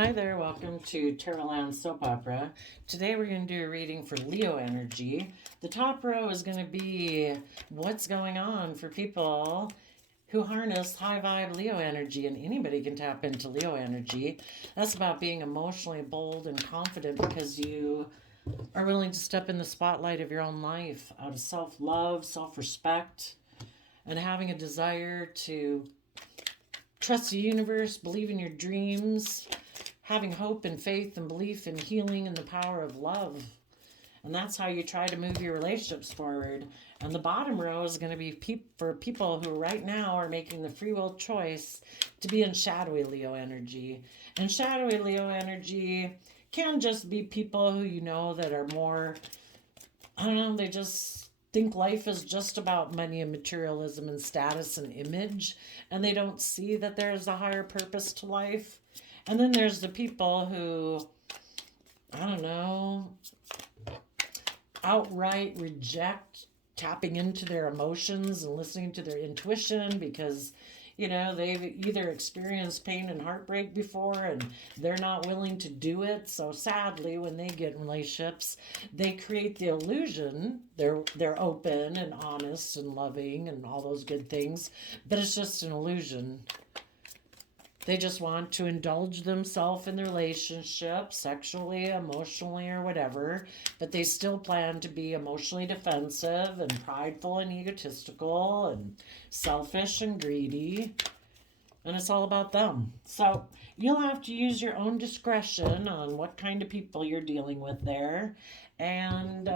Hi there, welcome to Terrorland Soap Opera. Today we're going to do a reading for Leo energy. The top row is going to be what's going on for people who harness high vibe Leo energy, and anybody can tap into Leo energy. That's about being emotionally bold and confident because you are willing to step in the spotlight of your own life out of self love, self respect, and having a desire to trust the universe, believe in your dreams, having hope and faith and belief in healing and the power of love. And that's how you try to move your relationships forward. And the bottom row is going to be for people who right now are making the free will choice to be in shadowy Leo energy. And shadowy Leo energy can just be people who you know that are more, I don't know, they just think life is just about money and materialism and status and image. And they don't see that there's a higher purpose to life. And then there's the people who, I don't know, outright reject tapping into their emotions and listening to their intuition because, they've either experienced pain and heartbreak before and they're not willing to do it. So sadly, when they get in relationships, they create the illusion they're open and honest and loving and all those good things, but it's just an illusion. They just want to indulge themselves in the relationship, sexually, emotionally, or whatever, but they still plan to be emotionally defensive and prideful and egotistical and selfish and greedy. And it's all about them. So you'll have to use your own discretion on what kind of people you're dealing with there. And,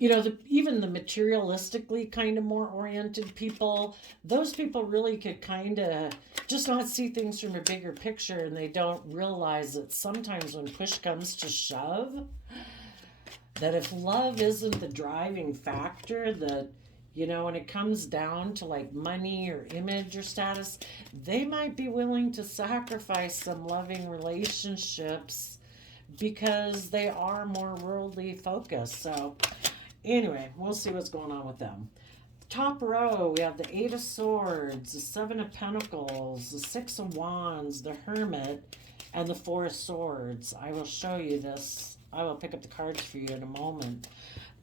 even the materialistically kind of more oriented people, those people really could kind of just not see things from a bigger picture, and they don't realize that sometimes when push comes to shove, that if love isn't the driving factor, that when it comes down to like money or image or status, they might be willing to sacrifice some loving relationships because they are more worldly focused. So anyway, we'll see what's going on with them. Top row, we have the Eight of Swords, the Seven of Pentacles, the Six of Wands, the Hermit, and the Four of Swords. I will show you this. I will pick up the cards for you in a moment.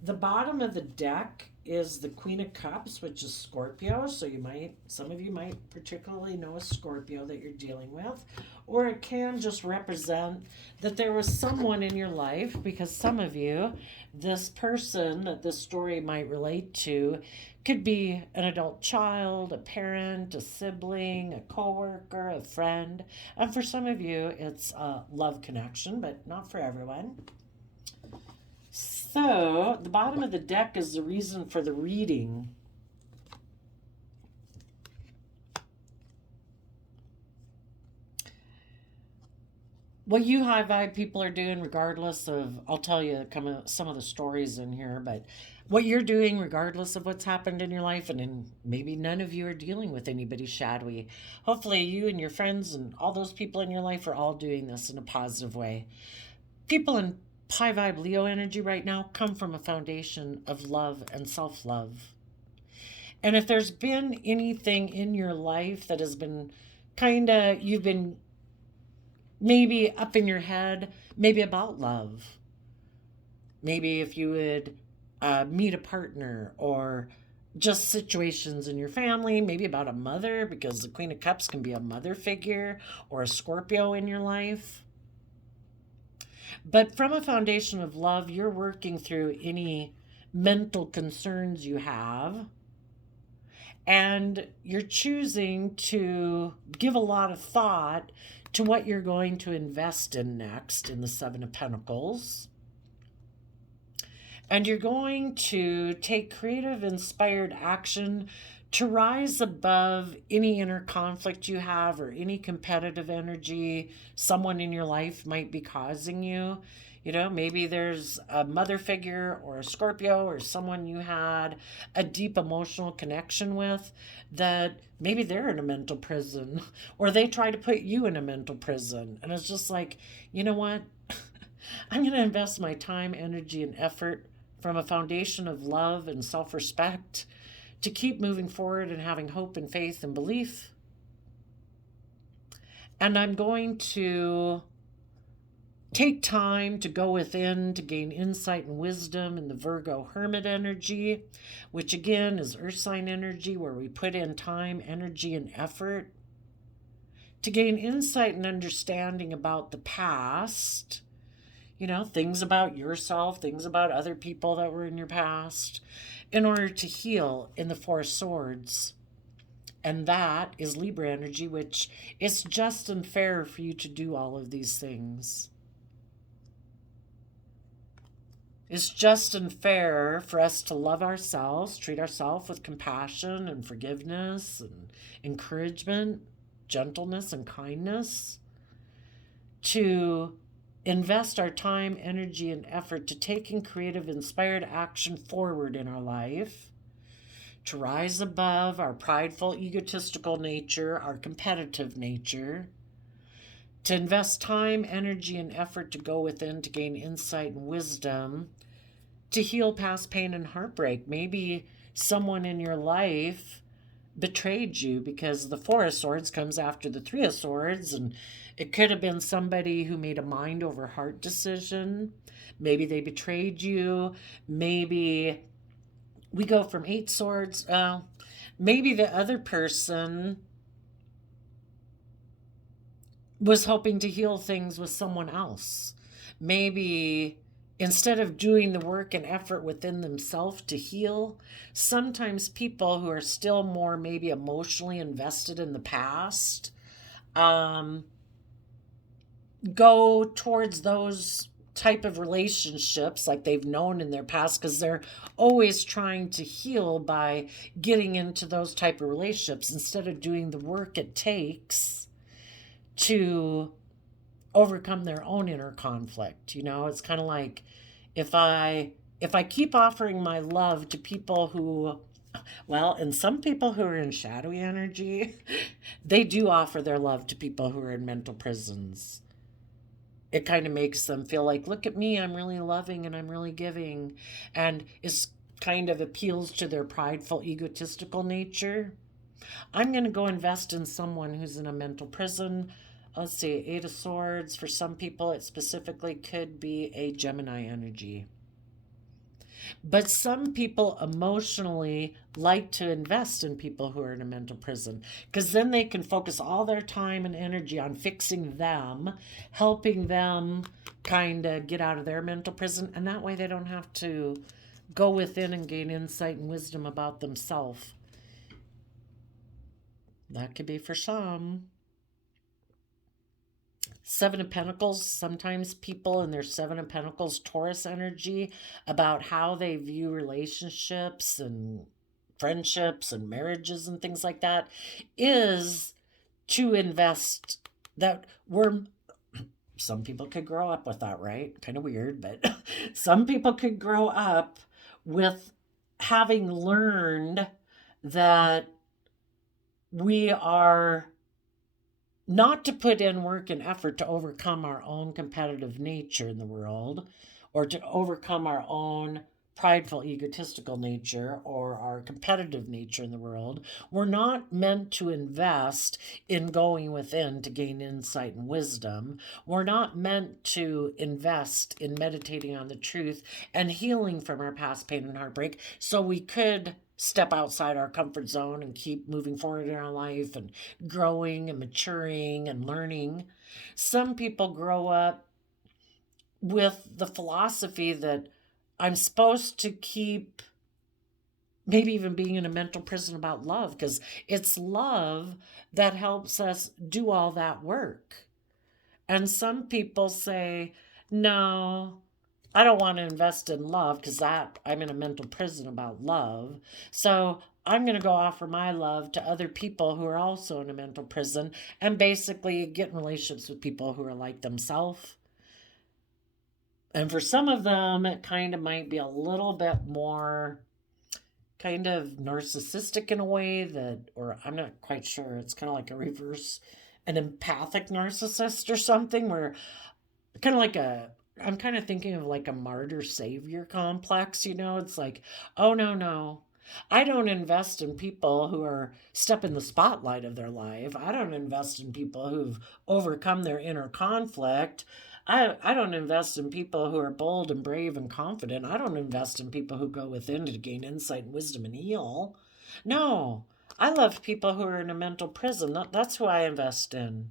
The bottom of the deck is the Queen of Cups, which is Scorpio. So some of you might particularly know a Scorpio that you're dealing with. Or it can just represent that there was someone in your life, because some of you, this person that this story might relate to could be an adult child, a parent, a sibling, a coworker, a friend. And for some of you, it's a love connection, but not for everyone. So, the bottom of the deck is the reason for the reading. What you high vibe people are doing, regardless of, I'll tell you some of the stories in here, but what you're doing, regardless of what's happened in your life, and maybe none of you are dealing with anybody shadowy. Hopefully, you and your friends and all those people in your life are all doing this in a positive way. People in high vibe Leo energy right now come from a foundation of love and self love. And if there's been anything in your life that has been you've been maybe up in your head, maybe about love, maybe if you would meet a partner, or just situations in your family, maybe about a mother, because the Queen of Cups can be a mother figure, or a Scorpio in your life. But from a foundation of love, you're working through any mental concerns you have. And you're choosing to give a lot of thought to what you're going to invest in next in the Seven of Pentacles. And you're going to take creative, inspired action to rise above any inner conflict you have or any competitive energy someone in your life might be causing you. Maybe there's a mother figure or a Scorpio or someone you had a deep emotional connection with that maybe they're in a mental prison, or they try to put you in a mental prison. And it's just like, you know what? I'm going to invest my time, energy, and effort from a foundation of love and self-respect to keep moving forward and having hope and faith and belief. And I'm going to take time to go within to gain insight and wisdom in the Virgo hermit energy, which again is earth sign energy, where we put in time, energy, and effort to gain insight and understanding about the past, things about yourself, things about other people that were in your past, in order to heal in the Four of Swords. And that is Libra energy, which it's just and fair for you to do all of these things. It's just and fair for us to love ourselves, treat ourselves with compassion and forgiveness and encouragement, gentleness and kindness, to invest our time, energy, and effort to taking creative, inspired action forward in our life, to rise above our prideful, egotistical nature, our competitive nature, to invest time, energy, and effort to go within to gain insight and wisdom, to heal past pain and heartbreak. Maybe someone in your life betrayed you, because the Four of Swords comes after the Three of Swords, and it could have been somebody who made a mind over heart decision. Maybe they betrayed you. Maybe we go from Eight Swords. Maybe the other person was hoping to heal things with someone else. Maybe instead of doing the work and effort within themselves to heal, sometimes people who are still more maybe emotionally invested in the past go towards those type of relationships like they've known in their past, because they're always trying to heal by getting into those type of relationships instead of doing the work it takes to overcome their own inner conflict. It's kind of like if I keep offering my love to people who, well, and some people who are in shadowy energy, they do offer their love to people who are in mental prisons. It kind of makes them feel like, look at me, I'm really loving and I'm really giving. And it kind of appeals to their prideful, egotistical nature. I'm going to go invest in someone who's in a mental prison. Let's see, Eight of Swords. For some people, it specifically could be a Gemini energy. But some people emotionally like to invest in people who are in a mental prison, because then they can focus all their time and energy on fixing them, helping them kind of get out of their mental prison. And that way they don't have to go within and gain insight and wisdom about themselves. That could be for some. Seven of Pentacles, sometimes people in their Seven of Pentacles Taurus energy, about how they view relationships and friendships and marriages and things like that, is to invest. That we're some people could grow up with that, right? Kind of weird, but some people could grow up with having learned that we are not to put in work and effort to overcome our own competitive nature in the world, or to overcome our own prideful, egotistical nature, or our competitive nature in the world. We're not meant to invest in going within to gain insight and wisdom. We're not meant to invest in meditating on the truth and healing from our past pain and heartbreak, so we could step outside our comfort zone and keep moving forward in our life and growing and maturing and learning. Some people grow up with the philosophy that I'm supposed to keep maybe even being in a mental prison about love, because it's love that helps us do all that work. And some people say, no, I don't want to invest in love because that I'm in a mental prison about love. So I'm going to go offer my love to other people who are also in a mental prison, and basically get in relationships with people who are like themselves. And for some of them, it kind of might be a little bit more kind of narcissistic in a way that, or I'm not quite sure. It's kind of like a reverse, an empathic narcissist or something, where kind of like I'm kind of thinking of like a martyr savior complex. It's like, oh, no, no. I don't invest in people who are step in the spotlight of their life. I don't invest in people who've overcome their inner conflict. I don't invest in people who are bold and brave and confident. I don't invest in people who go within to gain insight and wisdom and heal. No, I love people who are in a mental prison. That's who I invest in.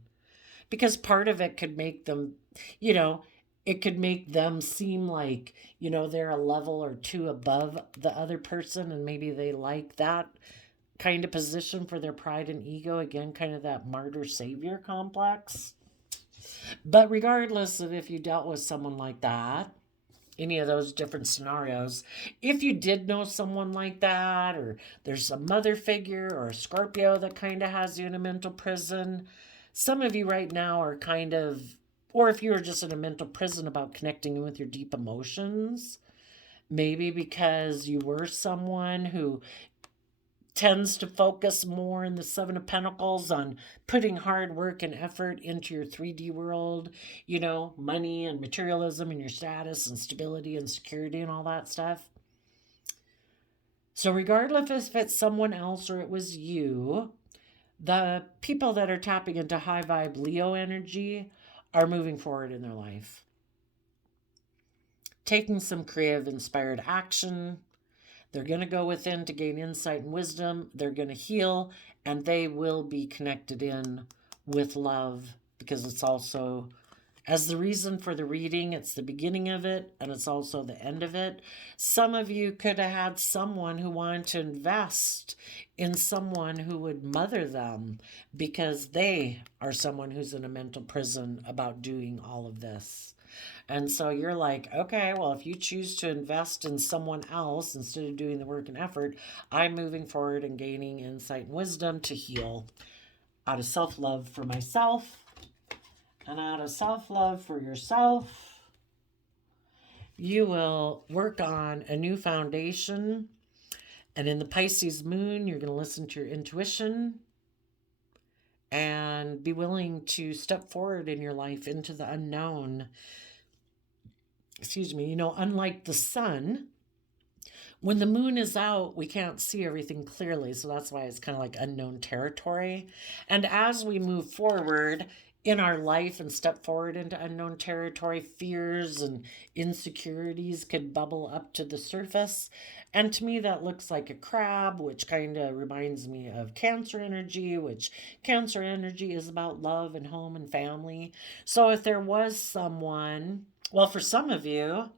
Because part of it could make them, you know, it could make them seem like, they're a level or two above the other person, and maybe they like that kind of position for their pride and ego. Again, kind of that martyr savior complex. But regardless of if you dealt with someone like that, any of those different scenarios, if you did know someone like that, or there's a mother figure or a Scorpio that kind of has you in a mental prison, some of you right now are kind of, or if you're just in a mental prison about connecting with your deep emotions, maybe because you were someone who tends to focus more in the Seven of Pentacles on putting hard work and effort into your 3D world, money and materialism and your status and stability and security and all that stuff. So, regardless if it's someone else or it was you, the people that are tapping into high vibe Leo energy are moving forward in their life, taking some creative, inspired action. They're going to go within to gain insight and wisdom. They're going to heal, and they will be connected in with love, because it's also, as the reason for the reading, it's the beginning of it and it's also the end of it. Some of you could have had someone who wanted to invest in someone who would mother them because they are someone who's in a mental prison about doing all of this. And so you're like, okay, well, if you choose to invest in someone else instead of doing the work and effort, I'm moving forward and gaining insight and wisdom to heal out of self-love for myself and out of self-love for yourself. You will work on a new foundation. And in the Pisces moon, you're going to listen to your intuition and be willing to step forward in your life into the unknown. Excuse me, unlike the sun, when the moon is out, we can't see everything clearly. So that's why it's kind of like unknown territory. And as we move forward in our life and step forward into unknown territory, fears and insecurities could bubble up to the surface. And to me, that looks like a crab, which kind of reminds me of Cancer energy, which Cancer energy is about love and home and family. So if there was someone, well, for some of you,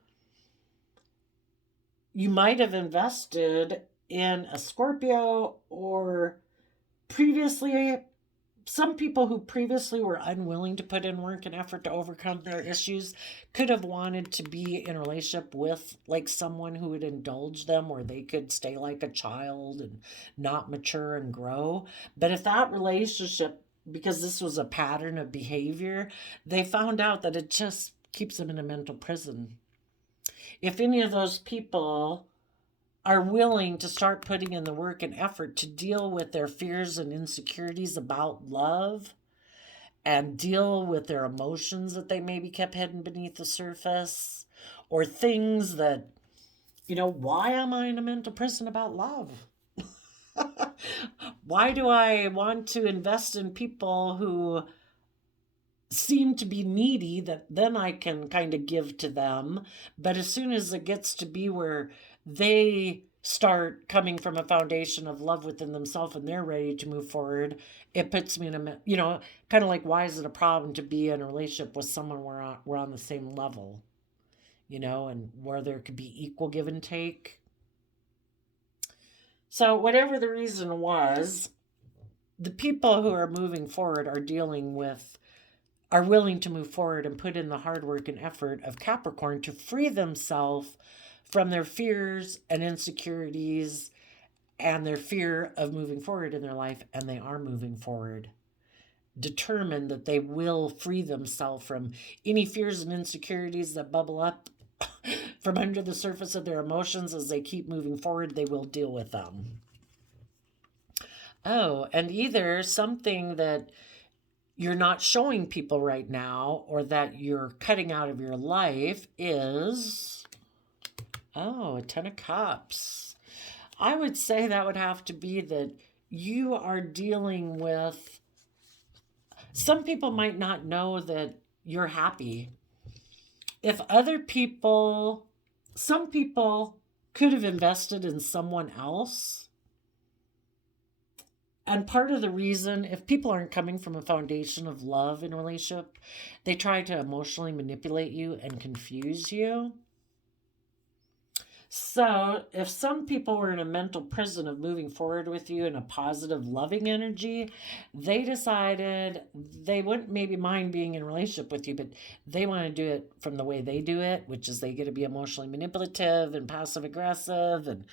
you might have invested in a Scorpio, or previously, some people who previously were unwilling to put in work and effort to overcome their issues could have wanted to be in a relationship with like someone who would indulge them, where they could stay like a child and not mature and grow. But if that relationship, because this was a pattern of behavior, they found out that it just keeps them in a mental prison. If any of those people are willing to start putting in the work and effort to deal with their fears and insecurities about love and deal with their emotions that they maybe kept hidden beneath the surface, or things that, why am I in a mental prison about love? Why do I want to invest in people who seem to be needy that then I can kind of give to them? But as soon as it gets to be where they start coming from a foundation of love within themselves and they're ready to move forward, it puts me in a, kind of like, why is it a problem to be in a relationship with someone where we're on the same level, and where there could be equal give and take? So whatever the reason was, the people who are moving forward are willing to move forward and put in the hard work and effort of Capricorn to free themselves from their fears and insecurities and their fear of moving forward in their life. And they are moving forward, determined that they will free themselves from any fears and insecurities that bubble up from under the surface of their emotions. As they keep moving forward, they will deal with them. Oh, and either something that you're not showing people right now, or that you're cutting out of your life, is, a 10 of Cups. I would say that would have to be that you are dealing with, some people might not know that you're happy. If other people, some people could have invested in someone else. And part of the reason, if people aren't coming from a foundation of love in a relationship, they try to emotionally manipulate you and confuse you. So, if some people were in a mental prison of moving forward with you in a positive, loving energy, they decided they wouldn't maybe mind being in a relationship with you, but they want to do it from the way they do it, which is they get to be emotionally manipulative and passive aggressive and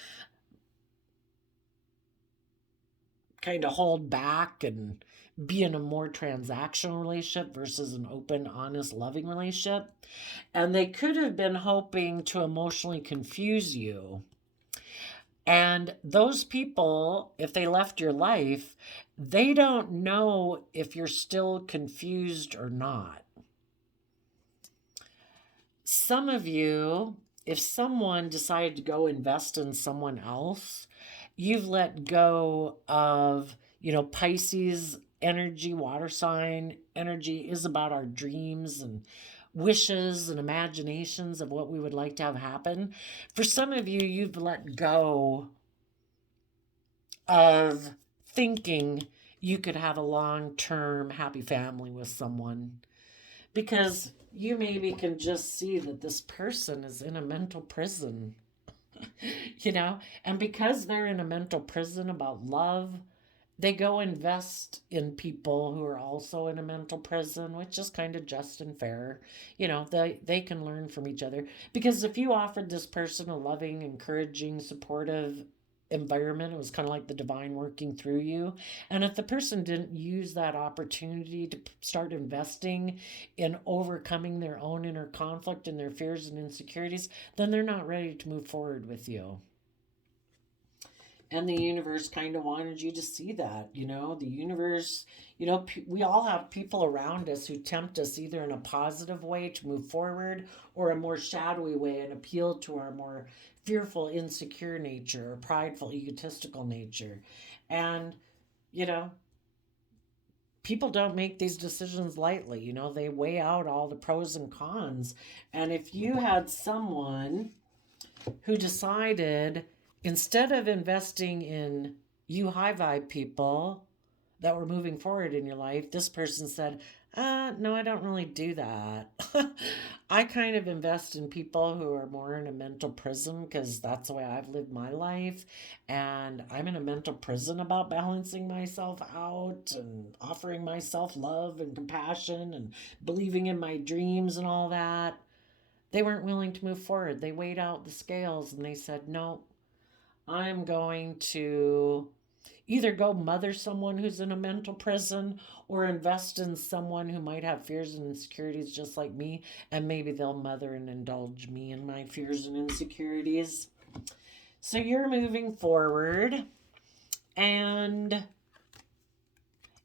kind of hold back and be in a more transactional relationship versus an open, honest, loving relationship. And they could have been hoping to emotionally confuse you. And those people, if they left your life, they don't know if you're still confused or not. Some of you, if someone decided to go invest in someone else, you've let go of, Pisces energy, water sign energy is about our dreams and wishes and imaginations of what we would like to have happen. For some of you, you've let go of thinking you could have a long term happy family with someone because you maybe can just see that this person is in a mental prison, and because they're in a mental prison about love, they go invest in people who are also in a mental prison, which is kind of just and fair. They can learn from each other. Because if you offered this person a loving, encouraging, supportive environment, it was kind of like the divine working through you. And if the person didn't use that opportunity to start investing in overcoming their own inner conflict and their fears and insecurities, then they're not ready to move forward with you. And the universe kind of wanted you to see that. The universe, we all have people around us who tempt us either in a positive way to move forward or a more shadowy way and appeal to our more fearful, insecure nature or prideful, egotistical nature. And, you know people don't make these decisions lightly. They weigh out all the pros and cons. And if you had someone who decided, instead of investing in you high vibe people that were moving forward in your life, this person said, no, I don't really do that. I kind of invest in people who are more in a mental prison because that's the way I've lived my life. And I'm in a mental prison about balancing myself out and offering myself love and compassion and believing in my dreams and all that. They weren't willing to move forward. They weighed out the scales and they said, no, I'm going to either go mother someone who's in a mental prison or invest in someone who might have fears and insecurities just like me, and maybe they'll mother and indulge me in my fears and insecurities. So you're moving forward and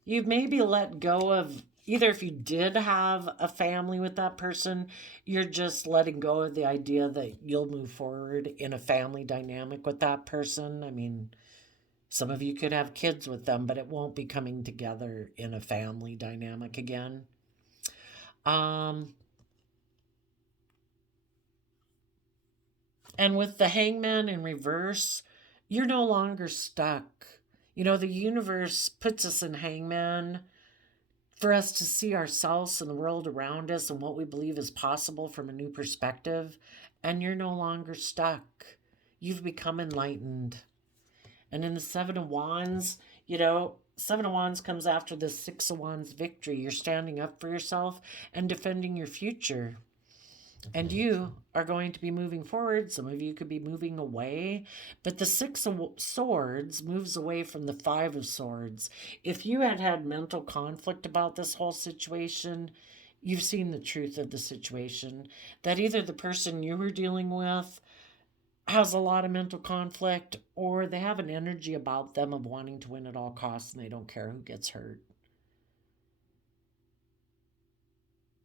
you've maybe let go of, either if you did have a family with that person, you're just letting go of the idea that you'll move forward in a family dynamic with that person. I mean, some of you could have kids with them, but it won't be coming together in a family dynamic again. And with the hangman in reverse, you're no longer stuck. The universe puts us in hangman for us to see ourselves and the world around us and what we believe is possible from a new perspective. And you're no longer stuck. You've become enlightened. And in the Seven of Wands, Seven of Wands comes after the Six of Wands victory. You're standing up for yourself and defending your future. And you are going to be moving forward. Some of you could be moving away. But the Six of Swords moves away from the Five of Swords. If you had mental conflict about this whole situation, you've seen the truth of the situation. That either the person you were dealing with has a lot of mental conflict, or they have an energy about them of wanting to win at all costs and they don't care who gets hurt.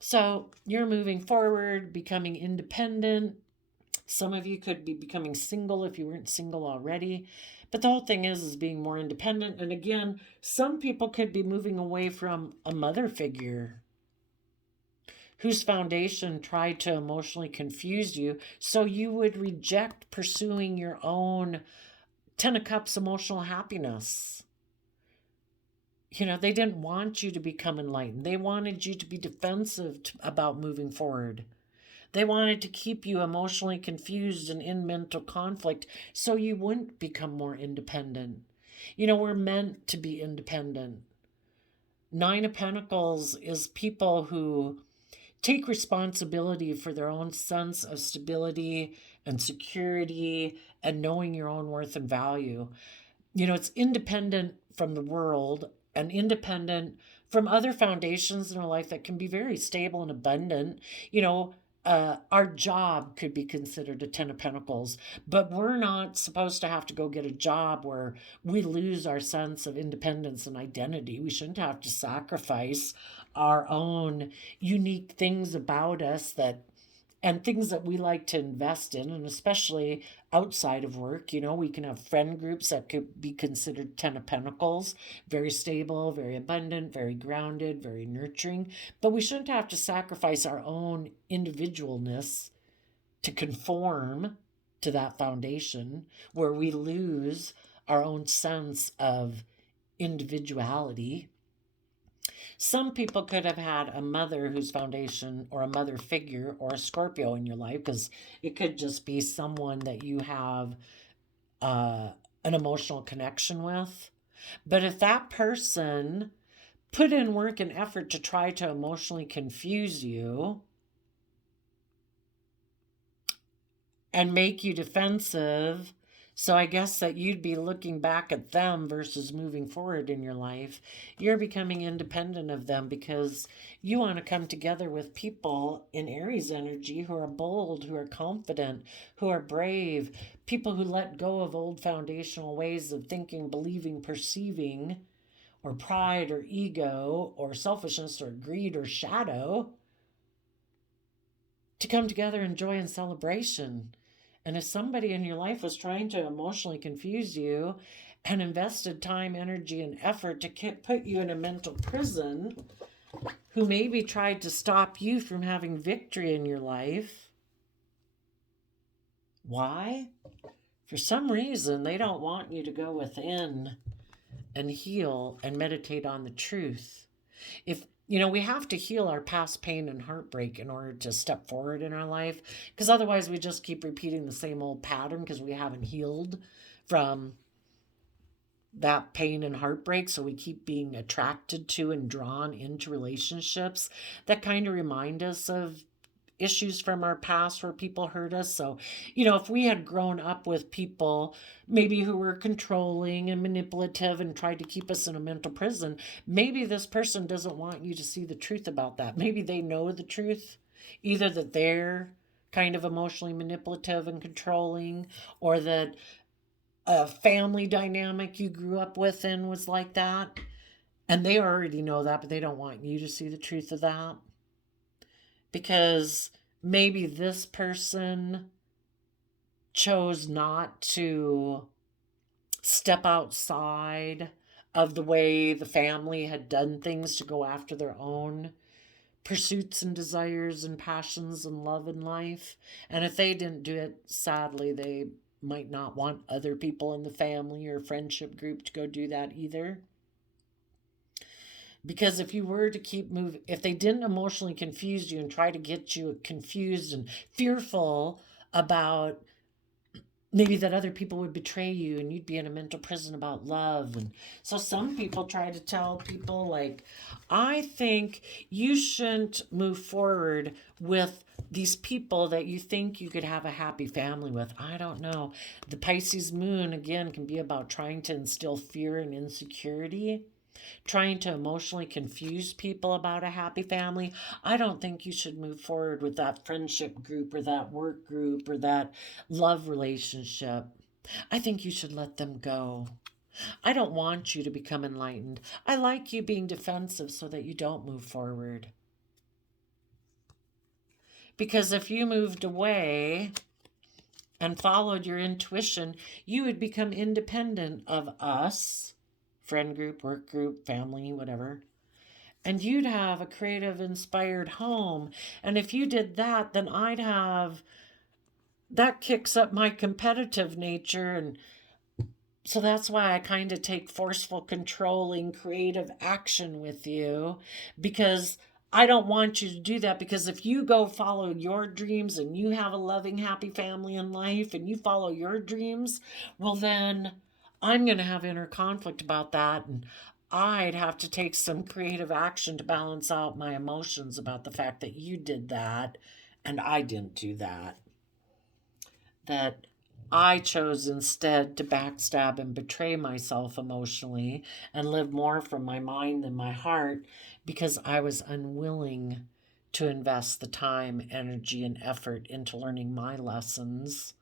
So you're moving forward, becoming independent, Some of you could be becoming single if you weren't single already. But the whole thing is being more independent. And again, some people could be moving away from a mother figure whose foundation tried to emotionally confuse you, so you would reject pursuing your own Ten of Cups emotional happiness. You know, they didn't want you to become enlightened. They wanted you to be defensive about moving forward. They wanted to keep you emotionally confused and in mental conflict so you wouldn't become more independent. You know, we're meant to be independent. Nine of Pentacles is people who take responsibility for their own sense of stability and security and knowing your own worth and value. You know, it's independent from the world and independent from other foundations in our life that can be very stable and abundant. You know, our job could be considered a Ten of Pentacles, but we're not supposed to have to go get a job where we lose our sense of independence and identity. We shouldn't have to sacrifice our own unique things about us that and things that we like to invest in, and especially outside of work. You know, we can have friend groups that could be considered Ten of Pentacles, very stable, very abundant, very grounded, very nurturing. But we shouldn't have to sacrifice our own individualness to conform to that foundation where we lose our own sense of individuality. Some people could have had a mother whose foundation or a mother figure or a Scorpio in your life, because it could just be someone that you have an emotional connection with. But if that person put in work and effort to try to emotionally confuse you and make you defensive, so I guess that you'd be looking back at them versus moving forward in your life. You're becoming independent of them because you want to come together with people in Aries energy who are bold, who are confident, who are brave, people who let go of old foundational ways of thinking, believing, perceiving, or pride or ego or selfishness or greed or shadow, to come together in joy and celebration. And if somebody in your life was trying to emotionally confuse you and invested time, energy, and effort to put you in a mental prison, who maybe tried to stop you from having victory in your life, why? For some reason, they don't want you to go within and heal and meditate on the truth. If you know, we have to heal our past pain and heartbreak in order to step forward in our life, because otherwise we just keep repeating the same old pattern because we haven't healed from that pain and heartbreak. So we keep being attracted to and drawn into relationships that kind of remind us of issues from our past where people hurt us. So, you know, if we had grown up with people maybe who were controlling and manipulative and tried to keep us in a mental prison, maybe this person doesn't want you to see the truth about that. Maybe they know the truth, either that they're kind of emotionally manipulative and controlling, or that a family dynamic you grew up with and was like that. And they already know that, but they don't want you to see the truth of that. Because maybe this person chose not to step outside of the way the family had done things to go after their own pursuits and desires and passions and love in life. And if they didn't do it, sadly, they might not want other people in the family or friendship group to go do that either. Because if you were to keep moving, if they didn't emotionally confuse you and try to get you confused and fearful about maybe that other people would betray you and you'd be in a mental prison about love. And so some people try to tell people, like, I think you shouldn't move forward with these people that you think you could have a happy family with. I don't know. The Pisces moon, again, can be about trying to instill fear and insecurity, trying to emotionally confuse people about a happy family. I don't think you should move forward with that friendship group or that work group or that love relationship. I think you should let them go. I don't want you to become enlightened. I like you being defensive so that you don't move forward. Because if you moved away and followed your intuition, you would become independent of us, friend group, work group, family, whatever. And you'd have a creative, inspired home. And if you did that, then I'd have that kicks up my competitive nature. And so that's why I kind of take forceful, controlling, creative action with you, because I don't want you to do that. Because if you go follow your dreams and you have a loving, happy family in life and you follow your dreams, well, then I'm going to have inner conflict about that. And I'd have to take some creative action to balance out my emotions about the fact that you did that and I didn't do that. That I chose instead to backstab and betray myself emotionally and live more from my mind than my heart because I was unwilling to invest the time, energy, and effort into learning my lessons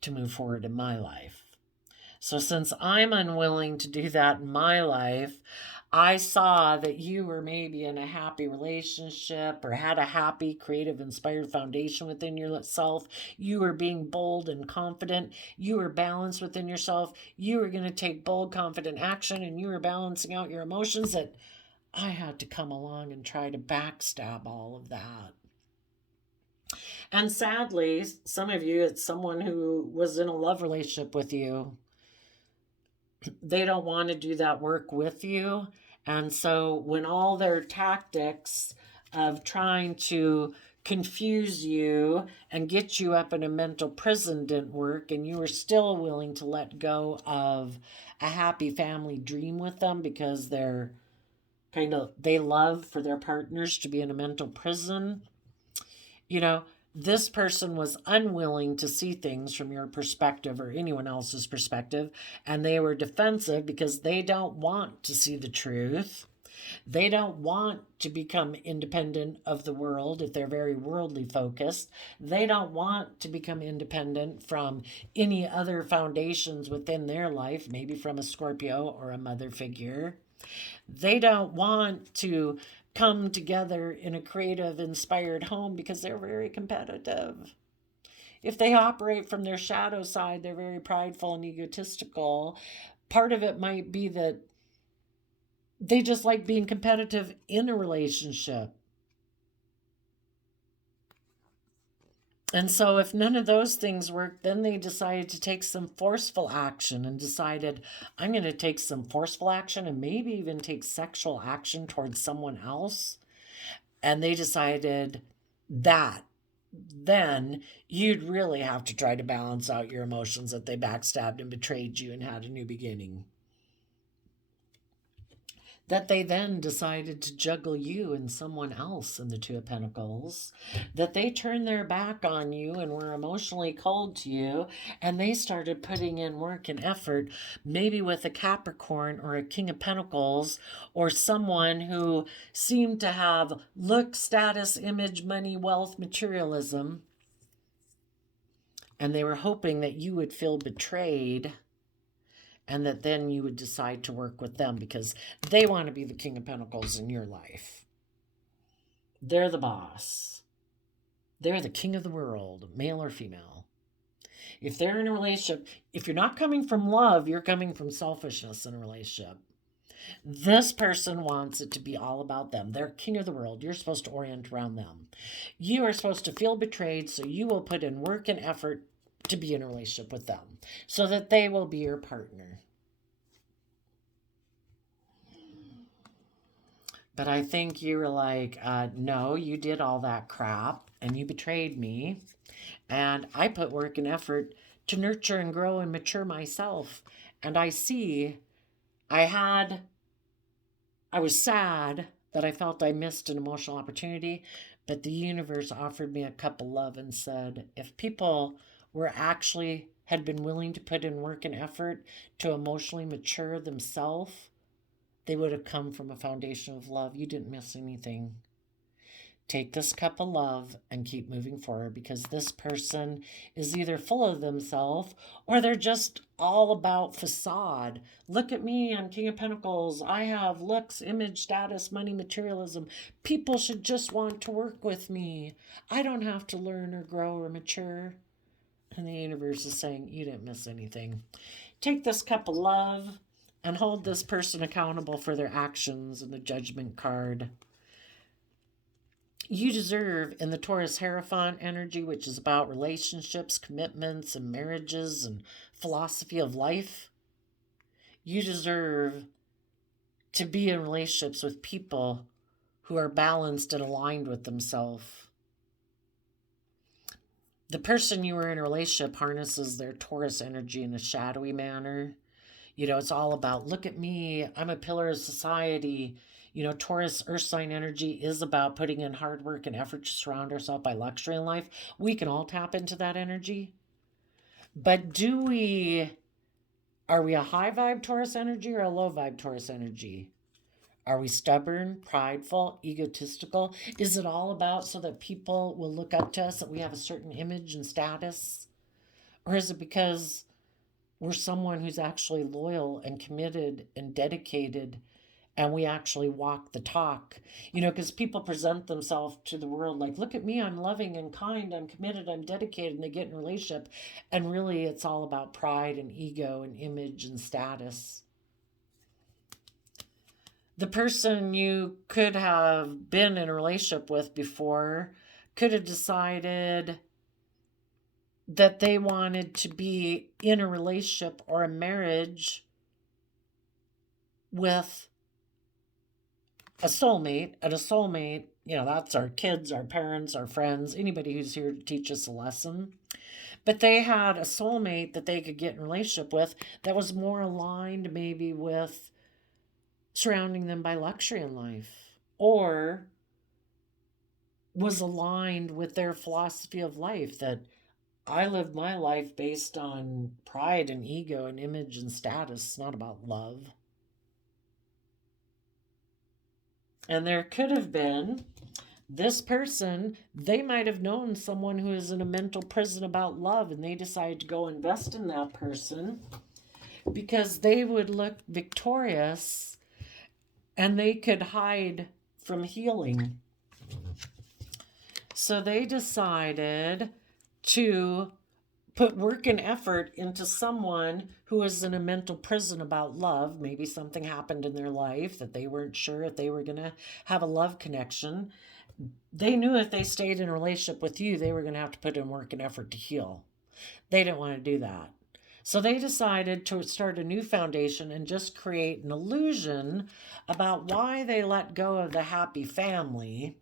to move forward in my life. So, since I'm unwilling to do that in my life, I saw that you were maybe in a happy relationship or had a happy, creative, inspired foundation within yourself. You were being bold and confident. You were balanced within yourself. You were going to take bold, confident action, and you were balancing out your emotions. That I had to come along and try to backstab all of that. And sadly, some of you, it's someone who was in a love relationship with you. They don't want to do that work with you. And so when all their tactics of trying to confuse you and get you up in a mental prison didn't work, and you were still willing to let go of a happy family dream with them because they love for their partners to be in a mental prison, you know, this person was unwilling to see things from your perspective or anyone else's perspective, and they were defensive because they don't want to see the truth. They don't want to become independent of the world if they're very worldly focused. They don't want to become independent from any other foundations within their life, maybe from a Scorpio or a mother figure. They don't want to come together in a creative, inspired home because they're very competitive. If they operate from their shadow side, they're very prideful and egotistical. Part of it might be that they just like being competitive in a relationship. And so, if none of those things worked, then they decided to take some forceful action and decided, I'm going to take some forceful action and maybe even take sexual action towards someone else. And they decided that then you'd really have to try to balance out your emotions that they backstabbed and betrayed you and had a new beginning. That they then decided to juggle you and someone else in the Two of Pentacles, that they turned their back on you and were emotionally cold to you, and they started putting in work and effort, maybe with a Capricorn or a King of Pentacles, or someone who seemed to have look, status, image, money, wealth, materialism, and they were hoping that you would feel betrayed and that then you would decide to work with them because they want to be the King of Pentacles in your life. They're the boss. They're the king of the world, male or female. If they're in a relationship, if you're not coming from love, you're coming from selfishness in a relationship. This person wants it to be all about them. They're king of the world. You're supposed to orient around them. You are supposed to feel betrayed, so you will put in work and effort to be in a relationship with them so that they will be your partner. But I think you were like, no, you did all that crap and you betrayed me. And I put work and effort to nurture and grow and mature myself. And I see I was sad that I felt I missed an emotional opportunity, but the universe offered me a cup of love and said, if people had been willing to put in work and effort to emotionally mature themselves, they would have come from a foundation of love. You didn't miss anything. Take this cup of love and keep moving forward because this person is either full of themselves or they're just all about facade. Look at me, I'm King of Pentacles. I have looks, image, status, money, materialism. People should just want to work with me. I don't have to learn or grow or mature. And the universe is saying, you didn't miss anything. Take this cup of love and hold this person accountable for their actions in the judgment card. You deserve, in the Taurus Hierophant energy, which is about relationships, commitments, and marriages and philosophy of life, you deserve to be in relationships with people who are balanced and aligned with themselves. The person you are in a relationship harnesses their Taurus energy in a shadowy manner. It's all about, look at me, I'm a pillar of society. Taurus earth sign energy is about putting in hard work and effort to surround ourselves by luxury in life. We can all tap into that energy. But are we a high vibe Taurus energy or a low vibe Taurus energy? Are we stubborn, prideful, egotistical? Is it all about so that people will look up to us, that we have a certain image and status? Or is it because we're someone who's actually loyal and committed and dedicated, and we actually walk the talk? Because people present themselves to the world like, look at me, I'm loving and kind, I'm committed, I'm dedicated, and they get in a relationship, and really it's all about pride and ego and image and status. The person you could have been in a relationship with before could have decided that they wanted to be in a relationship or a marriage with a soulmate. And a soulmate, that's our kids, our parents, our friends, anybody who's here to teach us a lesson. But they had a soulmate that they could get in a relationship with that was more aligned maybe with surrounding them by luxury in life, or was aligned with their philosophy of life, that I live my life based on pride and ego and image and status. It's not about love. And there could have been this person, they might have known someone who is in a mental prison about love, and they decided to go invest in that person because they would look victorious and they could hide from healing. So they decided to put work and effort into someone who is in a mental prison about love. Maybe something happened in their life that they weren't sure if they were going to have a love connection. They knew if they stayed in a relationship with you, they were going to have to put in work and effort to heal. They didn't want to do that. So they decided to start a new foundation and just create an illusion about why they let go of the happy family.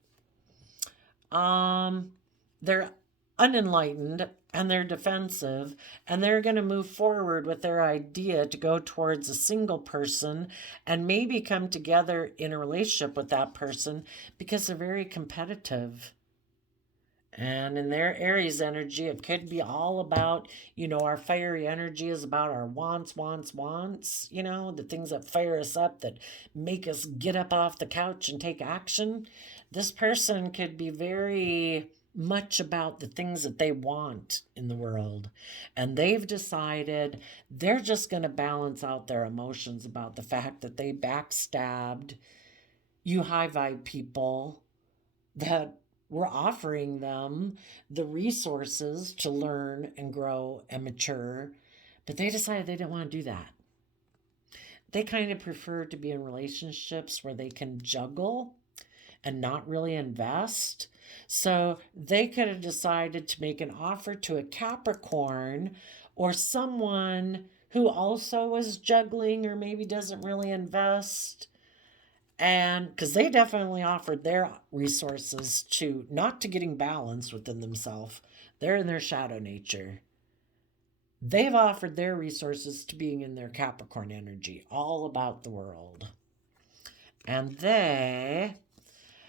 They're unenlightened and they're defensive, and they're going to move forward with their idea to go towards a single person and maybe come together in a relationship with that person because they're very competitive. And in their Aries energy, it could be all about, our fiery energy is about our wants, the things that fire us up, that make us get up off the couch and take action. This person could be very much about the things that they want in the world. And they've decided they're just going to balance out their emotions about the fact that they backstabbed you high vibe people that we're offering them the resources to learn and grow and mature, but they decided they didn't want to do that. They kind of prefer to be in relationships where they can juggle and not really invest. So they could have decided to make an offer to a Capricorn or someone who also was juggling or maybe doesn't really invest. And because they definitely offered their resources to not to getting balance within themselves, they're in their shadow nature. They've offered their resources to being in their Capricorn energy, all about the world. And they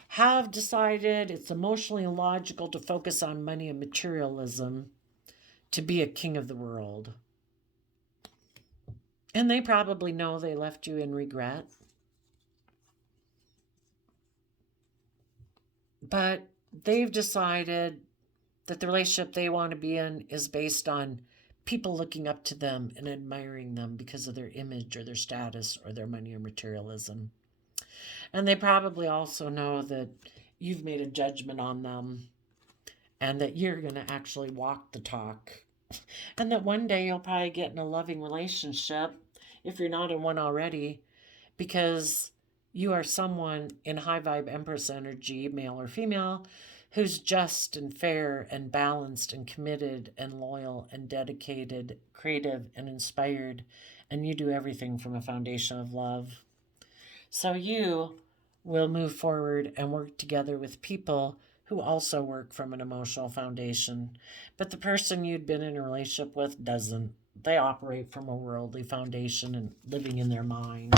have decided it's emotionally illogical to focus on money and materialism to be a king of the world. And they probably know they left you in regret. But they've decided that the relationship they want to be in is based on people looking up to them and admiring them because of their image or their status or their money or materialism. And they probably also know that you've made a judgment on them and that you're going to actually walk the talk And that one day you'll probably get in a loving relationship if you're not in one already, because you are someone in high vibe Empress energy, male or female, who's just and fair and balanced and committed and loyal and dedicated, creative and inspired. And you do everything from a foundation of love. So you will move forward and work together with people who also work from an emotional foundation. But the person you'd been in a relationship with doesn't. They operate from a worldly foundation and living in their mind.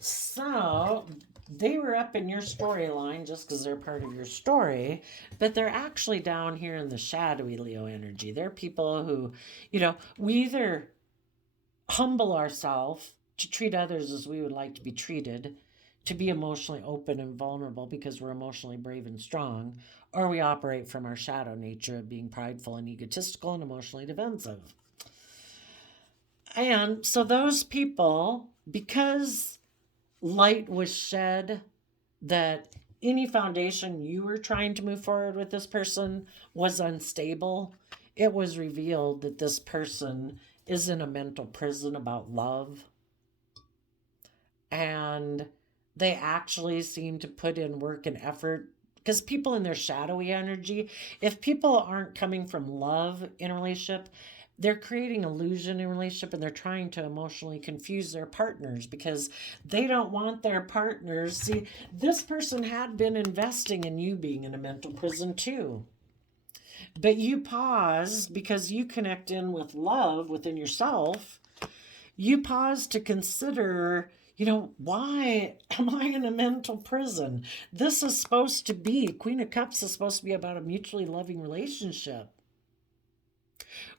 So they were up in your storyline just because they're part of your story, but they're actually down here in the shadowy Leo energy. They're people who, we either humble ourselves to treat others as we would like to be treated, to be emotionally open and vulnerable because we're emotionally brave and strong, or we operate from our shadow nature of being prideful and egotistical and emotionally defensive. And so those people, because light was shed that any foundation you were trying to move forward with this person was unstable, it was revealed that this person is in a mental prison about love. And they actually seem to put in work and effort, because people in their shadowy energy, if people aren't coming from love in a relationship, they're creating illusion in a relationship, and they're trying to emotionally confuse their partners because they don't want their partners. See, this person had been investing in you being in a mental prison too. But you pause because you connect in with love within yourself. You pause to consider, why am I in a mental prison? This is supposed to be, Queen of Cups is supposed to be about a mutually loving relationship.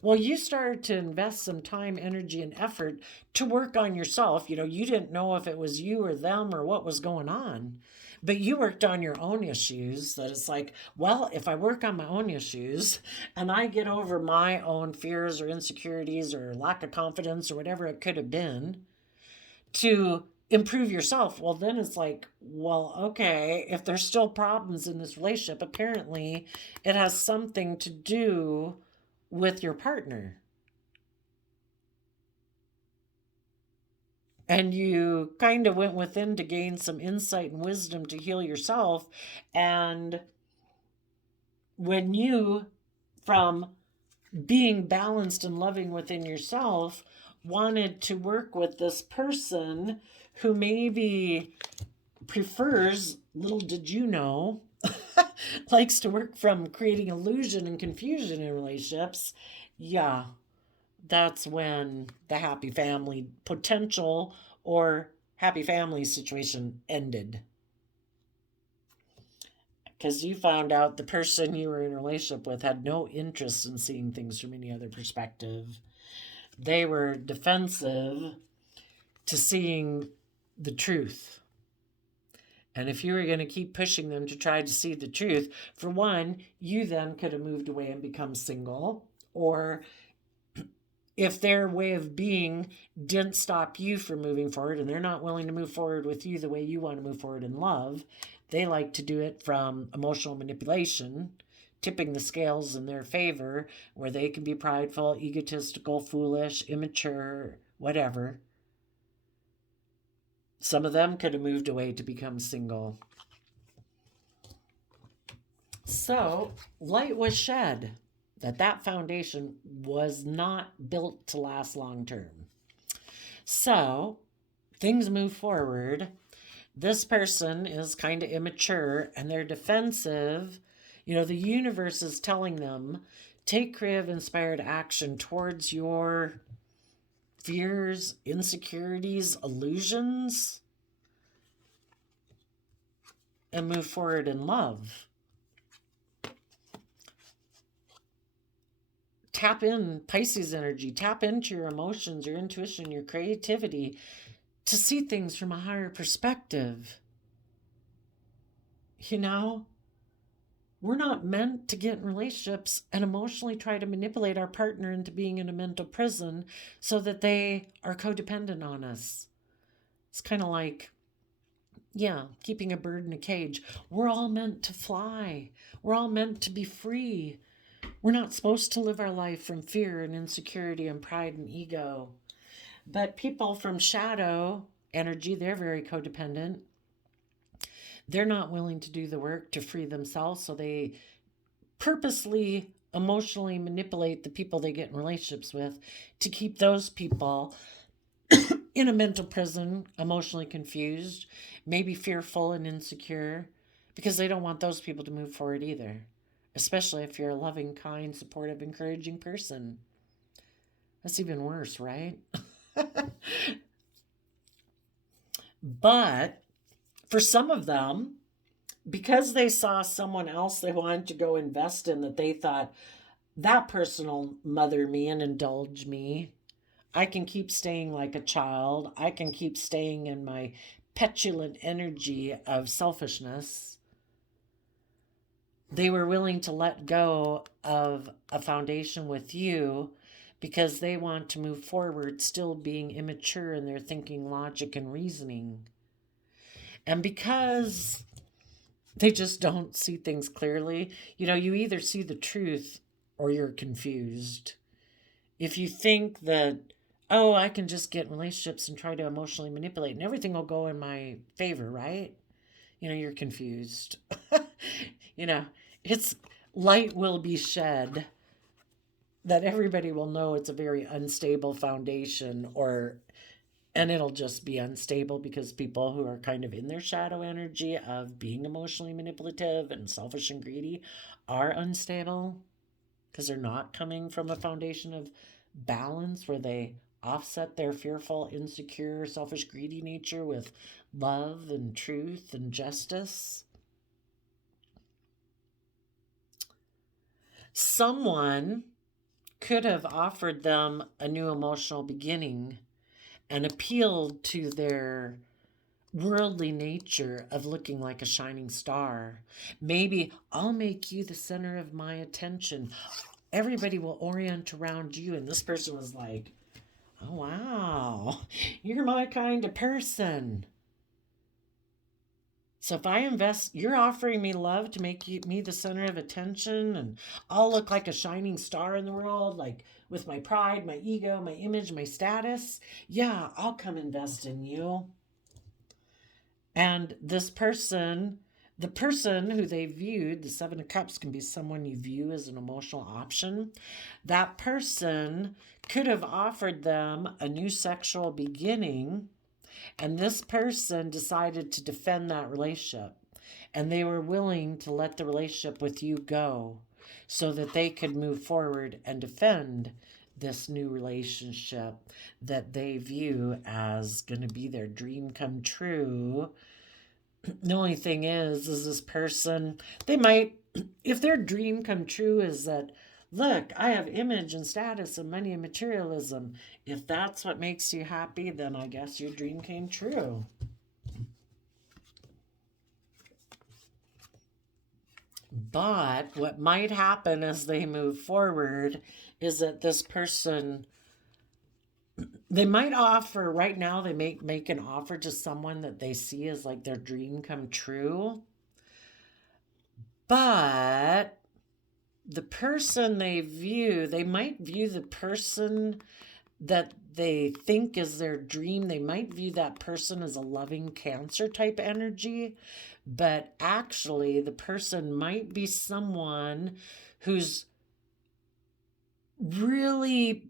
Well, you started to invest some time, energy, and effort to work on yourself. You didn't know if it was you or them or what was going on, but you worked on your own issues. That it's like, well, if I work on my own issues and I get over my own fears or insecurities or lack of confidence or whatever it could have been to improve yourself, well, then it's like, well, okay, if there's still problems in this relationship, apparently it has something to do with your partner. And you kind of went within to gain some insight and wisdom to heal yourself. And when you, from being balanced and loving within yourself, wanted to work with this person who maybe prefers, little did you know, likes to work from creating illusion and confusion in relationships, yeah, that's when the happy family potential or happy family situation ended. Because you found out the person you were in a relationship with had no interest in seeing things from any other perspective. They were defensive to seeing the truth. And if you were going to keep pushing them to try to see the truth, for one, you then could have moved away and become single. Or if their way of being didn't stop you from moving forward and they're not willing to move forward with you the way you want to move forward in love, they like to do it from emotional manipulation, tipping the scales in their favor, where they can be prideful, egotistical, foolish, immature, whatever. Some of them could have moved away to become single. So light was shed that foundation was not built to last long term. So things move forward. This person is kind of immature and they're defensive. The universe is telling them, take creative, inspired action towards your fears, insecurities, illusions, and move forward in love. Tap in Pisces energy, tap into your emotions, your intuition, your creativity to see things from a higher perspective. We're not meant to get in relationships and emotionally try to manipulate our partner into being in a mental prison so that they are codependent on us. It's kind of like, keeping a bird in a cage. We're all meant to fly. We're all meant to be free. We're not supposed to live our life from fear and insecurity and pride and ego. But people from shadow energy, they're very codependent. They're not willing to do the work to free themselves, so they purposely emotionally manipulate the people they get in relationships with to keep those people in a mental prison, emotionally confused, maybe fearful and insecure, because they don't want those people to move forward either, especially if you're a loving, kind, supportive, encouraging person. That's even worse, right? But for some of them, because they saw someone else they wanted to go invest in that they thought that person will mother me and indulge me, I can keep staying like a child, I can keep staying in my petulant energy of selfishness, they were willing to let go of a foundation with you because they want to move forward still being immature in their thinking, logic, and reasoning. And because they just don't see things clearly, you either see the truth or you're confused. If you think that, oh, I can just get in relationships and try to emotionally manipulate and everything will go in my favor, right? You're confused. you know, it's light will be shed that everybody will know it's a very unstable foundation, and it'll just be unstable because people who are kind of in their shadow energy of being emotionally manipulative and selfish and greedy are unstable because they're not coming from a foundation of balance where they offset their fearful, insecure, selfish, greedy nature with love and truth and justice. Someone could have offered them a new emotional beginning and appealed to their worldly nature of looking like a shining star. Maybe I'll make you the center of my attention. Everybody will orient around you. And this person was like, oh, wow, you're my kind of person. So if I invest, you're offering me love to make me the center of attention, and I'll look like a shining star in the world, like with my pride, my ego, my image, my status. Yeah, I'll come invest in you. And this person, the person who they viewed, the Seven of Cups can be someone you view as an emotional option. That person could have offered them a new sexual beginning, and this person decided to defend that relationship. And they were willing to let the relationship with you go so that they could move forward and defend this new relationship that they view as going to be their dream come true. The only thing is this person, they might, if their dream come true is that, look, I have image and status and money and materialism. If that's what makes you happy, then I guess your dream came true. But what might happen as they move forward is that this person, they might offer, right now they make an offer to someone that they see as like their dream come true. But the person they might view the person that they think is their dream, they might view that person as a loving Cancer type energy. But actually, the person might be someone who's really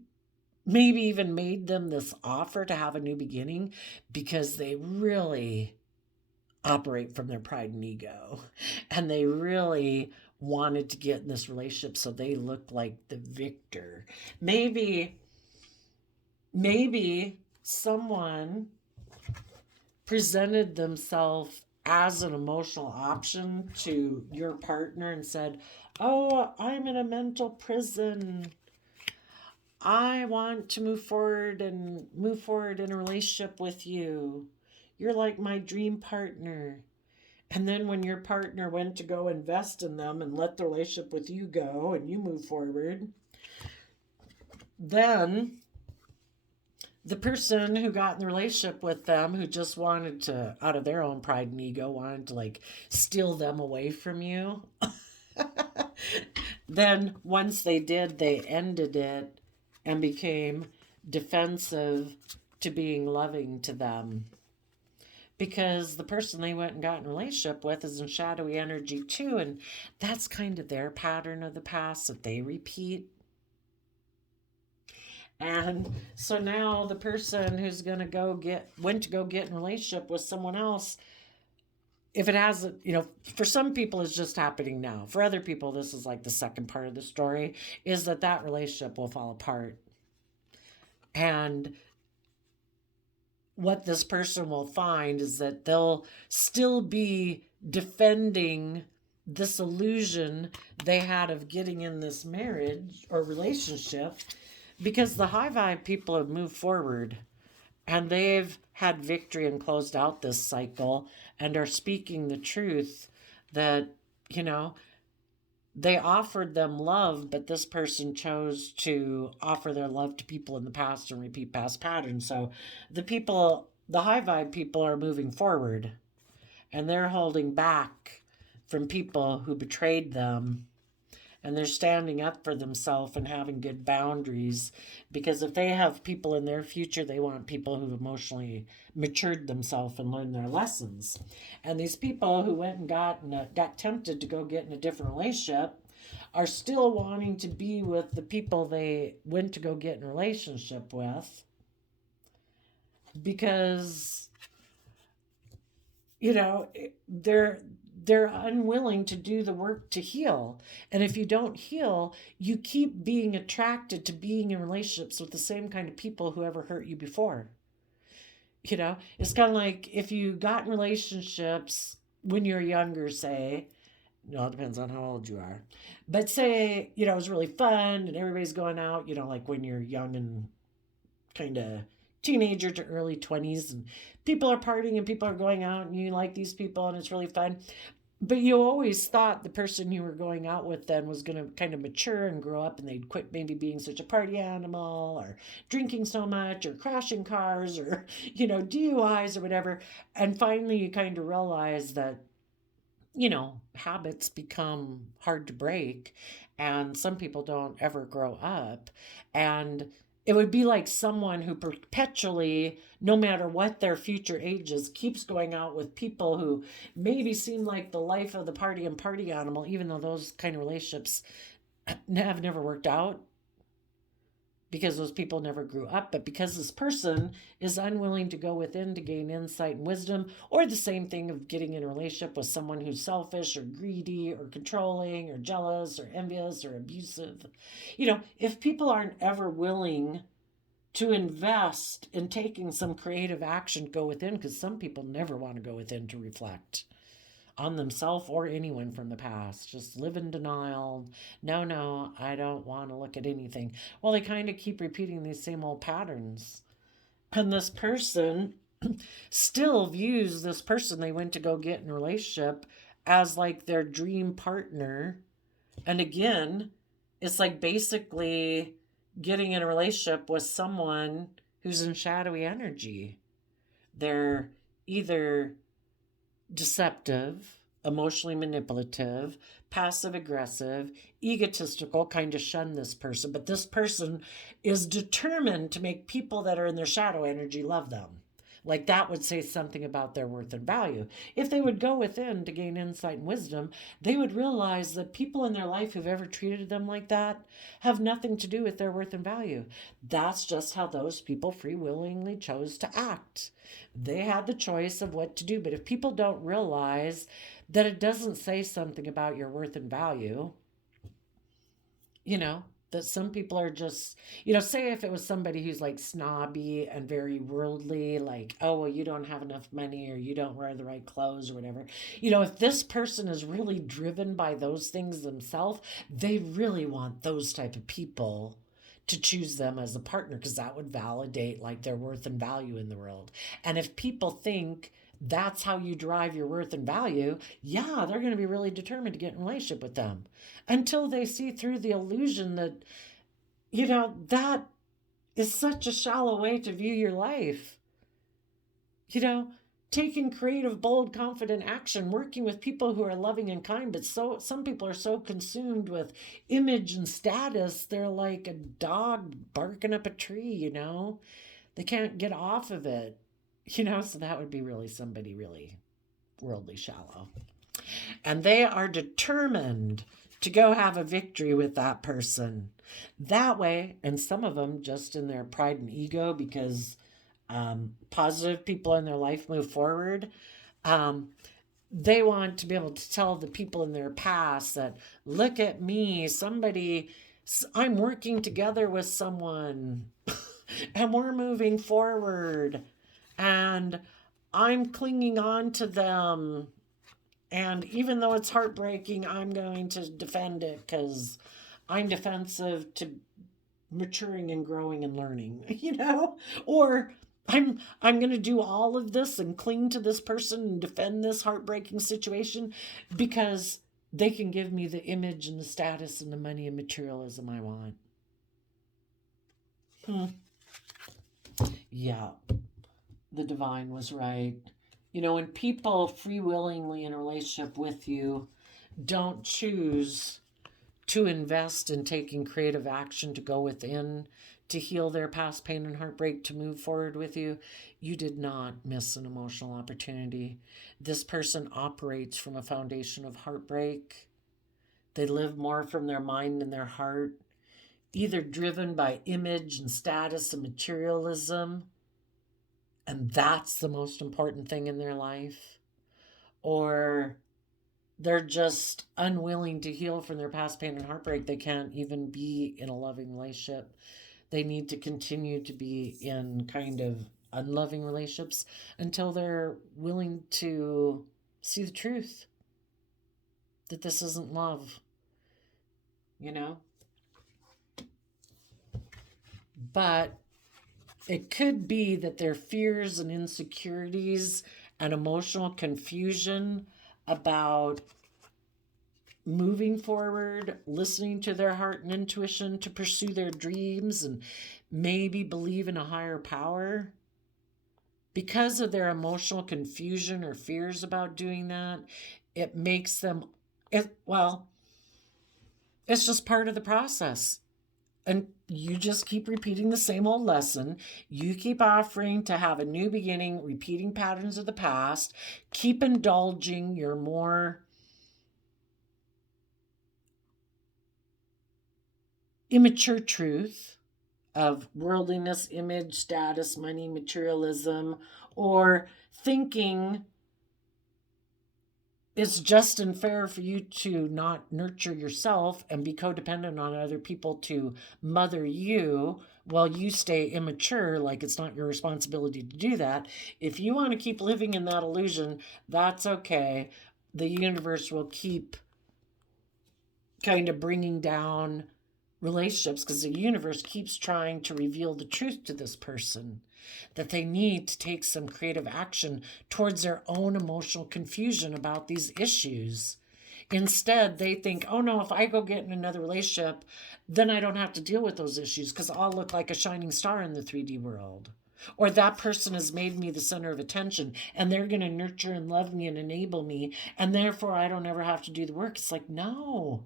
maybe even made them this offer to have a new beginning because they really operate from their pride and ego. And they really wanted to get in this relationship so they look like the victor. Maybe someone presented themselves as an emotional option to your partner and said, oh, I'm in a mental prison, I want to move forward in a relationship with you, you're like my dream partner. And then when your partner went to go invest in them and let the relationship with you go and you move forward, then the person who got in the relationship with them, who just wanted to, out of their own pride and ego, wanted to like steal them away from you, Then once they did, they ended it and became defensive to being loving to them. Because the person they went and got in a relationship with is in shadowy energy too. And that's kind of their pattern of the past that they repeat. And so now the person who's going to went to go get in a relationship with someone else, if it hasn't, for some people it's just happening now. For other people, this is like the second part of the story, is that relationship will fall apart. And what this person will find is that they'll still be defending this illusion they had of getting in this marriage or relationship, because the high vibe people have moved forward and they've had victory and closed out this cycle and are speaking the truth that, they offered them love, but this person chose to offer their love to people in the past and repeat past patterns. So the high vibe people are moving forward and they're holding back from people who betrayed them. And they're standing up for themselves and having good boundaries, because if they have people in their future, they want people who've emotionally matured themselves and learned their lessons. And these people who went and got tempted to go get in a different relationship are still wanting to be with the people they went to go get in a relationship with, because they're unwilling to do the work to heal. And if you don't heal, you keep being attracted to being in relationships with the same kind of people who ever hurt you before. It's kind of like if you got in relationships when you're younger, say, it depends on how old you are, but say, it was really fun and everybody's going out, like when you're young and kind of teenager to early 20s, and people are partying and people are going out and you like these people and it's really fun. But you always thought the person you were going out with then was going to kind of mature and grow up and they'd quit maybe being such a party animal or drinking so much or crashing cars or, DUIs or whatever. And finally you kind of realize that, habits become hard to break and some people don't ever grow up. And it would be like someone who perpetually, no matter what their future age is, keeps going out with people who maybe seem like the life of the party and party animal, even though those kind of relationships have never worked out because those people never grew up. But because this person is unwilling to go within to gain insight and wisdom, or the same thing of getting in a relationship with someone who's selfish or greedy or controlling or jealous or envious or abusive. If people aren't ever willing to invest in taking some creative action to go within, because some people never want to go within to reflect on themselves or anyone from the past, just live in denial. No, I don't want to look at anything. Well, they kind of keep repeating these same old patterns. And this person still views this person they went to go get in a relationship as like their dream partner. And again, it's like basically getting in a relationship with someone who's in shadowy energy. They're either deceptive, emotionally manipulative, passive aggressive, egotistical, kind of shun this person. But this person is determined to make people that are in their shadow energy love them. Like that would say something about their worth and value. If they would go within to gain insight and wisdom, they would realize that people in their life who've ever treated them like that have nothing to do with their worth and value. That's just how those people free willingly chose to act. They had the choice of what to do. But if people don't realize that it doesn't say something about your worth and value, that some people are just, say if it was somebody who's like snobby and very worldly, like, oh, well, you don't have enough money or you don't wear the right clothes or whatever. If this person is really driven by those things themselves, they really want those type of people to choose them as a partner, because that would validate like their worth and value in the world. And if people think that's how you drive your worth and value, yeah, they're going to be really determined to get in a relationship with them until they see through the illusion that, that is such a shallow way to view your life. taking creative, bold, confident action, working with people who are loving and kind. But some people are so consumed with image and status, they're like a dog barking up a tree, They can't get off of it, so that would be really somebody really worldly shallow. And they are determined to go have a victory with that person. That way, and some of them just in their pride and ego, because positive people in their life move forward. They want to be able to tell the people in their past that, look at me, I'm working together with someone and we're moving forward and I'm clinging on to them. And even though it's heartbreaking, I'm going to defend it because I'm defensive to maturing and growing and learning, Or I'm going to do all of this and cling to this person and defend this heartbreaking situation because they can give me the image and the status and the money and materialism I want. Yeah, the divine was right. When people free willingly in a relationship with you don't choose to invest in taking creative action to go within, to heal their past pain and heartbreak, to move forward with you, you did not miss an emotional opportunity. This person operates from a foundation of heartbreak. They live more from their mind and their heart, either driven by image and status and materialism, and that's the most important thing in their life, or they're just unwilling to heal from their past pain and heartbreak. They can't even be in a loving relationship. They need to continue to be in kind of unloving relationships until they're willing to see the truth that this isn't love, But it could be that their fears and insecurities and emotional confusion about moving forward, listening to their heart and intuition to pursue their dreams and maybe believe in a higher power. Because of their emotional confusion or fears about doing that, it makes them, it's just part of the process. And you just keep repeating the same old lesson. You keep offering to have a new beginning, repeating patterns of the past, keep indulging your more immature truth of worldliness, image, status, money, materialism, or thinking it's just and fair for you to not nurture yourself and be codependent on other people to mother you while you stay immature, like it's not your responsibility to do that. If you want to keep living in that illusion, that's okay. The universe will keep kind of bringing down relationships because the universe keeps trying to reveal the truth to this person, that they need to take some creative action towards their own emotional confusion about these issues. Instead, they think, oh no, if I go get in another relationship, then I don't have to deal with those issues because I'll look like a shining star in the 3D world. Or that person has made me the center of attention and they're going to nurture and love me and enable me, and therefore I don't ever have to do the work. It's like, no.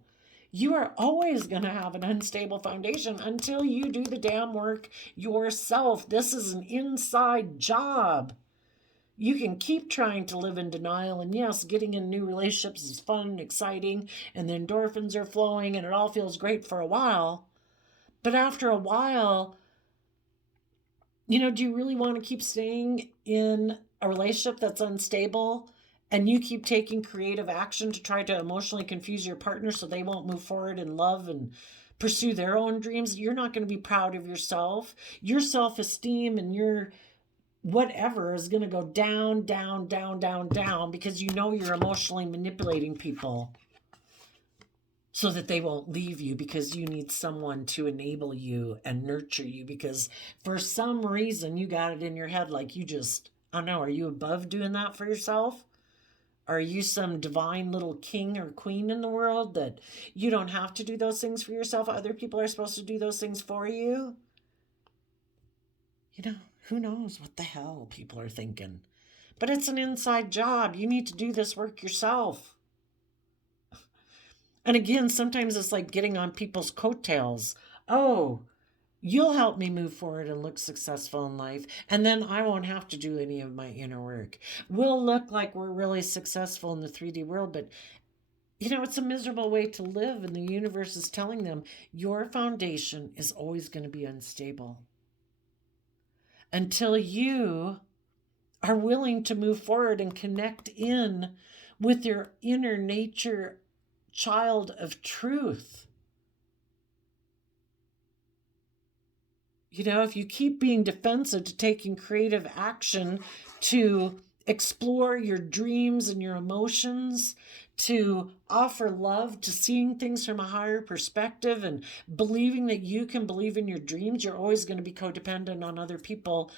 You are always going to have an unstable foundation until you do the damn work yourself. This is an inside job. You can keep trying to live in denial, and yes, getting in new relationships is fun and exciting, and the endorphins are flowing, and it all feels great for a while. But after a while, do you really want to keep staying in a relationship that's unstable? And you keep taking creative action to try to emotionally confuse your partner so they won't move forward in love and pursue their own dreams, you're not going to be proud of yourself. Your self-esteem and your whatever is going to go down, down, down, down, down because you're emotionally manipulating people so that they won't leave you because you need someone to enable you and nurture you because for some reason you got it in your head like you just, I don't know, are you above doing that for yourself? Are you some divine little king or queen in the world that you don't have to do those things for yourself? Other people are supposed to do those things for you? Who knows what the hell people are thinking. But it's an inside job. You need to do this work yourself. And again, sometimes it's like getting on people's coattails. Oh, you'll help me move forward and look successful in life, and then I won't have to do any of my inner work. We'll look like we're really successful in the 3D world, but it's a miserable way to live, and the universe is telling them your foundation is always going to be unstable until you are willing to move forward and connect in with your inner nature child of truth. If you keep being defensive to taking creative action, to explore your dreams and your emotions, to offer love, to seeing things from a higher perspective and believing that you can believe in your dreams, you're always going to be codependent on other people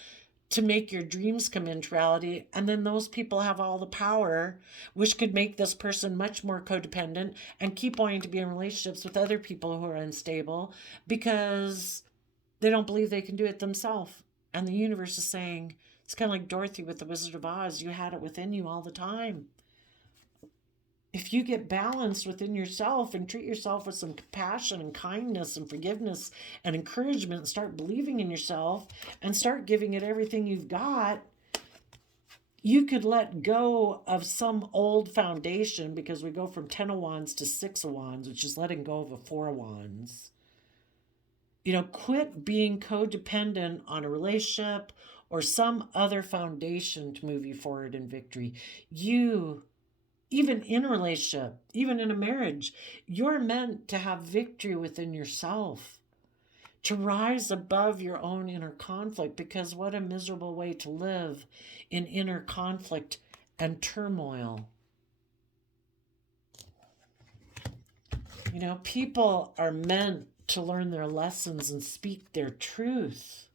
to make your dreams come into reality. And then those people have all the power, which could make this person much more codependent and keep wanting to be in relationships with other people who are unstable because they don't believe they can do it themselves. And the universe is saying, it's kind of like Dorothy with the Wizard of Oz. You had it within you all the time. If you get balanced within yourself and treat yourself with some compassion and kindness and forgiveness and encouragement, and start believing in yourself and start giving it everything you've got, you could let go of some old foundation, because we go from 10 of Wands to 6 of Wands, which is letting go of a 4 of Wands. Quit being codependent on a relationship or some other foundation to move you forward in victory. Even in a relationship, even in a marriage, you're meant to have victory within yourself, to rise above your own inner conflict, because what a miserable way to live in inner conflict and turmoil. People are meant to learn their lessons and speak their truth.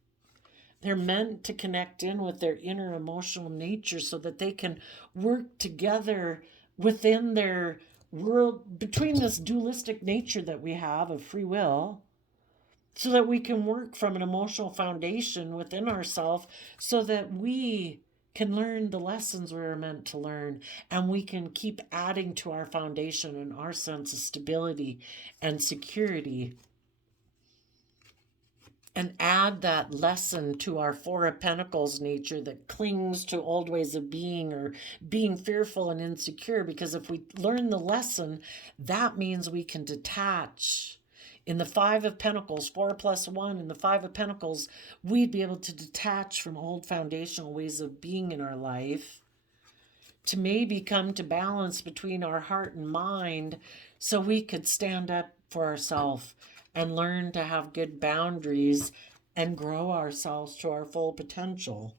They're meant to connect in with their inner emotional nature so that they can work together within their world, between this dualistic nature that we have of free will, so that we can work from an emotional foundation within ourselves so that we can learn the lessons we're meant to learn, and we can keep adding to our foundation and our sense of stability and security, and add that lesson to our 4 of Pentacles nature that clings to old ways of being or being fearful and insecure. Because if we learn the lesson, that means we can detach. In the 5 of Pentacles, 4 plus 1, in the 5 of Pentacles, we'd be able to detach from old foundational ways of being in our life, to maybe come to balance between our heart and mind, so we could stand up for ourselves and learn to have good boundaries and grow ourselves to our full potential.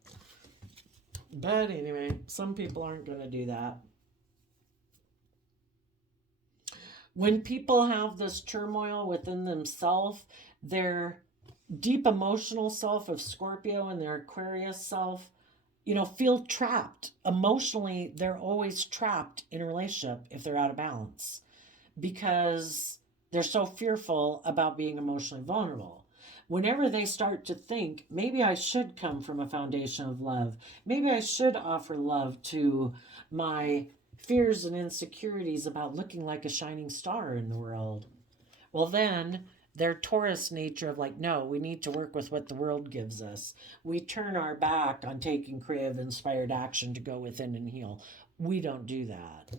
But anyway, some people aren't going to do that. When people have this turmoil within themselves, their deep emotional self of Scorpio and their Aquarius self, feel trapped. Emotionally, they're always trapped in a relationship if they're out of balance, because they're so fearful about being emotionally vulnerable. Whenever they start to think, maybe I should come from a foundation of love, maybe I should offer love to my fears and insecurities about looking like a shining star in the world, well, then their Taurus nature of like, no, we need to work with what the world gives us. We turn our back on taking creative, inspired action to go within and heal. We don't do that.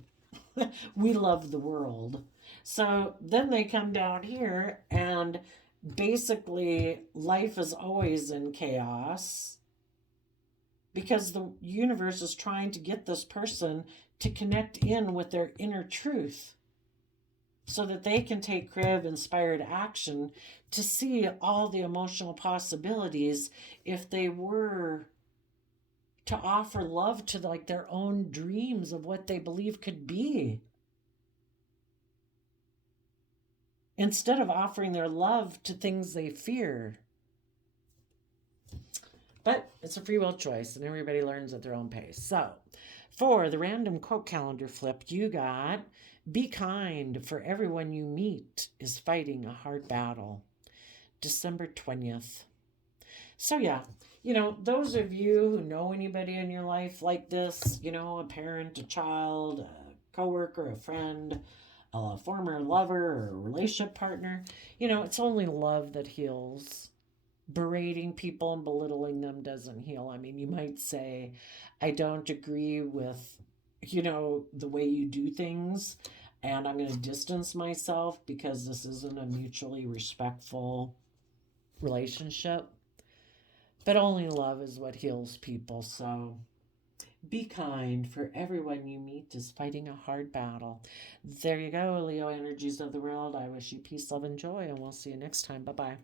We love the world. So then they come down here, and basically life is always in chaos, because the universe is trying to get this person to connect in with their inner truth so that they can take creative, inspired action to see all the emotional possibilities if they were to offer love to like their own dreams of what they believe could be, instead of offering their love to things they fear. But it's a free will choice, and everybody learns at their own pace. So for the random quote calendar flip, you got, be kind, for everyone you meet is fighting a hard battle. December 20th. So yeah, those of you who know anybody in your life like this, a parent, a child, a coworker, a friend, a former lover, or a relationship partner, it's only love that heals. Berating people and belittling them doesn't heal. I mean, you might say, I don't agree with, the way you do things, and I'm going to distance myself because this isn't a mutually respectful relationship. But only love is what heals people. So be kind, for everyone you meet is fighting a hard battle. There you go, Leo energies of the world. I wish you peace, love, and joy, and we'll see you next time. Bye bye.